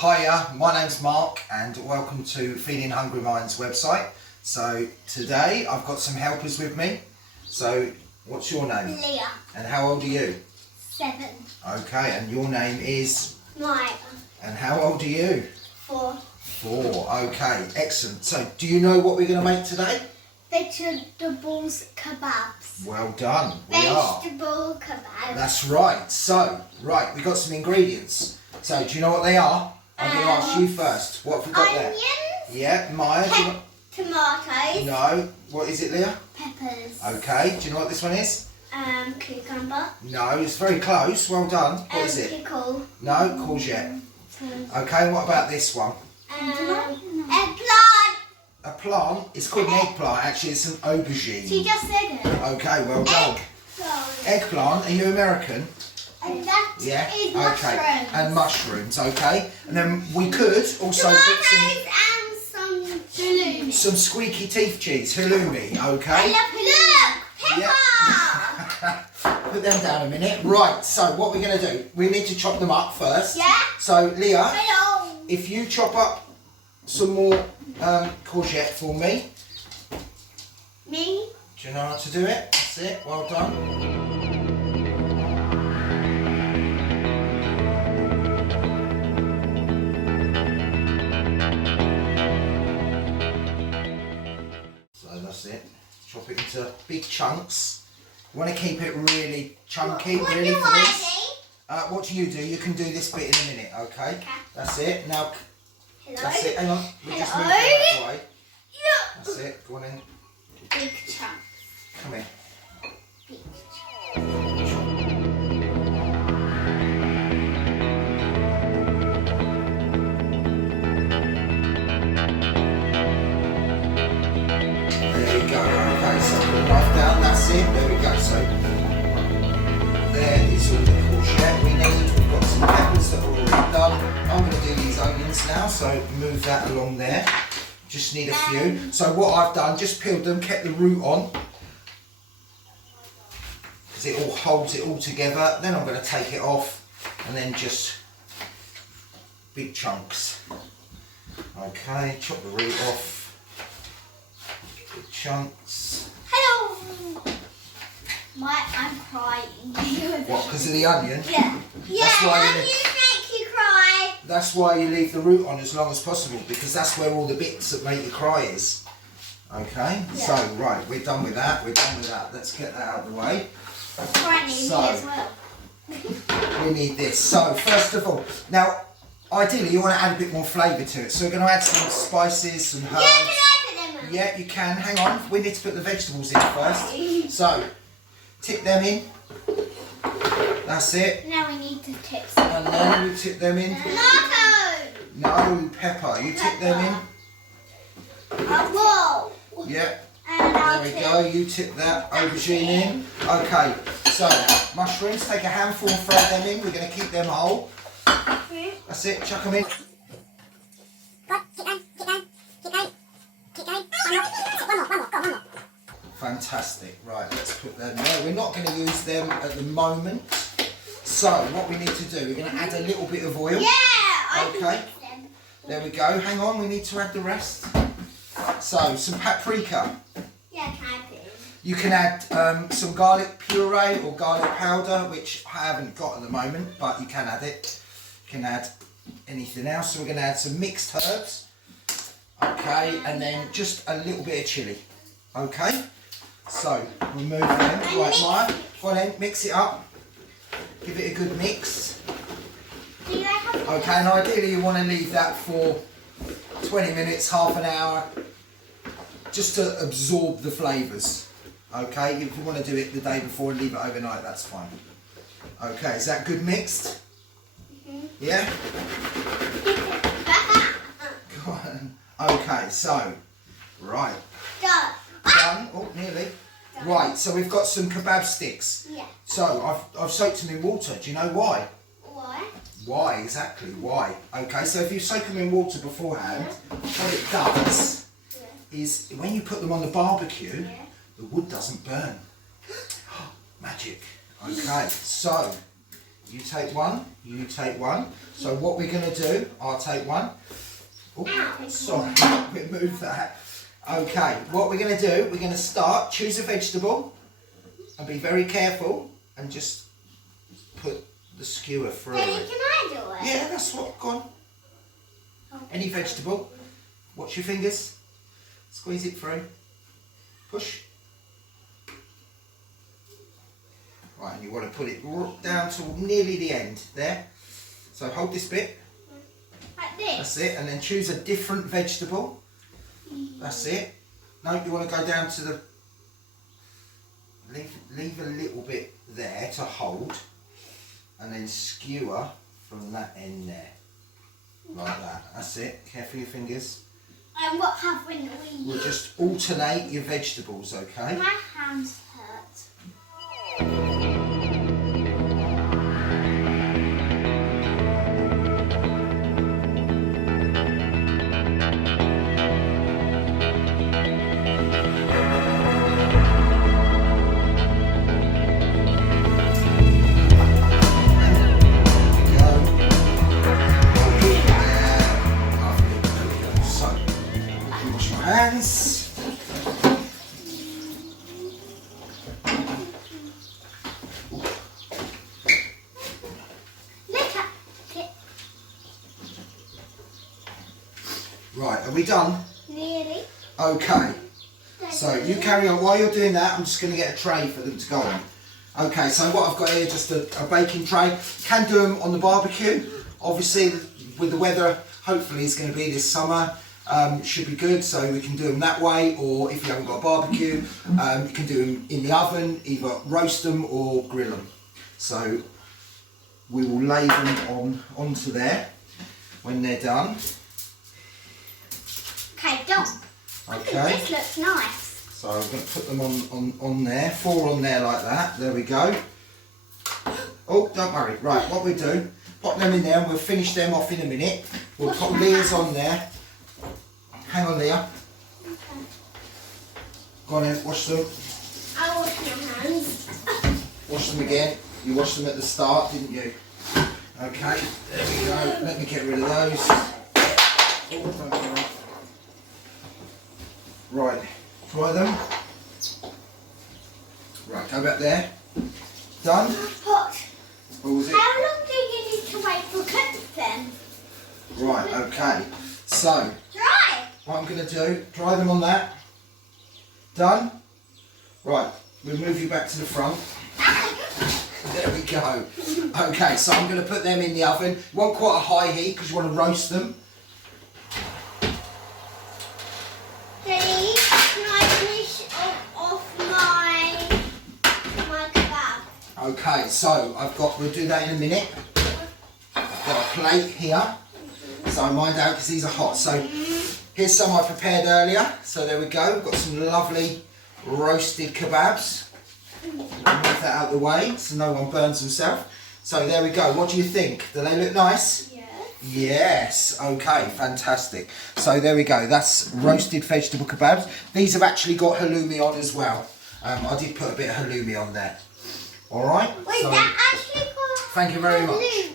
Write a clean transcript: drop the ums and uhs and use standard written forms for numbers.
Hiya, my name's Mark and welcome to Feeding Hungry Minds website. So today I've got some helpers with me. So what's your name? Leah. And how old are you? 7. Okay, and your name is? Maya. And how old are you? 4. 4, okay, excellent. So do you know what we're going to make today? Vegetables kebabs. Well done, we are. Vegetable kebabs. That's right. So, we got some ingredients. So do you know what they are? I'm going to ask you first. What have we got there? Onions. Yeah, Maya. Do you know? Tomatoes. No. What is it, Leah? Peppers. Okay. Do you know what this one is? Cucumber. No, it's very close. Well done. What is it? Pickle. No, courgette. Okay, what about this one? Eggplant. A plant. It's called an eggplant. Actually, it's an aubergine. She just said it. Okay, well done. Eggplant. Are you American? And that Yeah. is Okay. mushrooms. And mushrooms. Okay. And then we could also put Tomatoes and some halloumi. some squeaky teeth cheese, halloumi. Okay. Look, pepper. Put them down a minute. Right, so what we're going to do, we need to chop them up first. Yeah. So, Leah, Hello. if you chop up some more courgette for me. Me. Do you know how to do it? That's it, well done. So that's it. Chop it into big chunks. You want to keep it really chunky, What really do for I this. What do? You can do this bit in a minute, okay? Okay. That's it. Now, Hello. that's it. Hang on. We just Hello. move that way. Yeah. That's it. Go on in. Big chunk. Come here. Big chunk. There we go. Okay, so put the knife down. That's it. There we go. So there is all the courgette we need. We've got some peppers that are already done. I'm going to do these onions now, so move that along there. Just need a few. So what I've done, just peeled them, kept the root on, because it all holds it all together. Then I'm going to take it off, and then just big chunks. Okay, chop the root off. Big chunks. Hello. I'm crying. What? Because of the onion? Yeah. That's why you onions make you cry. That's why you leave the root on as long as possible, because that's where all the bits that make you cry is. Okay, Yeah. so right, we're done with that. Let's get that out of the way. Crying So- as well. We need this. So first of all, now ideally you want to add a bit more flavour to it. So we're going to add some spices, some herbs. Yeah, can I put them in? Yeah, you can. Hang on, we need to put the vegetables in first. So tip them in. That's it. Now we need to tip some. And then we tip them in. Tomato. No, pepper. You tip them in. Whoa. Yeah. And I'll There we tip. go, you tip that aubergine in. Okay, so mushrooms, take a handful and throw them in. We're going to keep them whole. That's it, chuck them in. Fantastic, right, let's put them there. We're not going to use them at the moment. So, what we need to do, we're going to add a little bit of oil. Yeah, I Okay. can mix them. There we go, hang on, we need to add the rest. So, some paprika. Yeah, can I put it? You can add some garlic puree or garlic powder, which I haven't got at the moment, but you can add it. You can add anything else. So we're going to add some mixed herbs. Okay, and then just a little bit of chilli. Okay, so remove them. Right, Maya, go on then, mix it up. Give it a good mix. Do you have Okay, and ideally you want to leave that for 20 minutes, half an hour, just to absorb the flavours. Okay, if you want to do it the day before and leave it overnight, that's fine. Okay, is that good mixed? Yeah? Go on. Okay, so, right. Done. Done? Oh, nearly. Right, so we've got some kebab sticks. Yeah. So, I've soaked them in water. Do you know why? What? Why, exactly, why? Okay, so if you soak them in water beforehand, what it does is when you put them on the barbecue, the wood doesn't burn. Magic. Okay, so You take one. You take one. So what we're going to do, I'll take one. Oh, sorry, we move that. Okay, what we're going to do, we're going to start, choose a vegetable and be very careful and just put the skewer through Daddy, it. can I do it? Yeah, that's what, go on. Any vegetable. Watch your fingers. Squeeze it through. Push. Right, and you want to put it down to nearly the end there. So hold this bit. Like this? That's it. And then choose a different vegetable. That's it. No, you want to go down to the... Leave a little bit there to hold. And then skewer from that end there. Like that. That's it. Careful your fingers. And what haven't we We'll just alternate your vegetables, okay? My hands hurt. Hands. Look at it. Right, are we done? Nearly. Okay, so you carry on. While you're doing that, I'm just going to get a tray for them to go on. Okay, so what I've got here, just a baking tray. Can do them on the barbecue. Obviously, with the weather, hopefully it's going to be this summer. Should be good, so we can do them that way, or if you haven't got a barbecue, you can do them in the oven, either roast them or grill them. So we will lay them onto there when they're done. Okay, done. Okay. This looks nice. So I'm going to put them on there, 4 on there like that. There we go. Oh, don't worry. Right, what we do, pop them in there and we'll finish them off in a minute. We'll put Leah's on there. Hang on, Leah. Okay. Go on in, wash them. I'll wash your hands. Wash them again. You washed them at the start, didn't you? Okay, there we go. Let me get rid of those. Oh, don't worry. Right, try them. Right, go back there. Done? Hot. What was it? How long do you need to wait for cooks then? Right, okay. So, Dry. what I'm going to do, dry them on that. Done? Right, we'll move you back to the front. There we go. Okay, so I'm going to put them in the oven. You want quite a high heat because you want to roast them. Daddy, can I finish off my kebab? Okay, so we'll do that in a minute. I've got a plate here. So mind out because these are hot. So here's some I prepared earlier. So there we go. We've got some lovely roasted kebabs. Move that out of the way so no one burns themselves. So there we go. What do you think? Do they look nice? Yes. Yes. Okay, fantastic. So there we go. That's roasted vegetable kebabs. These have actually got halloumi on as well. I did put a bit of halloumi on there. All right. Wait, so, that actually got thank you very much. halloumi.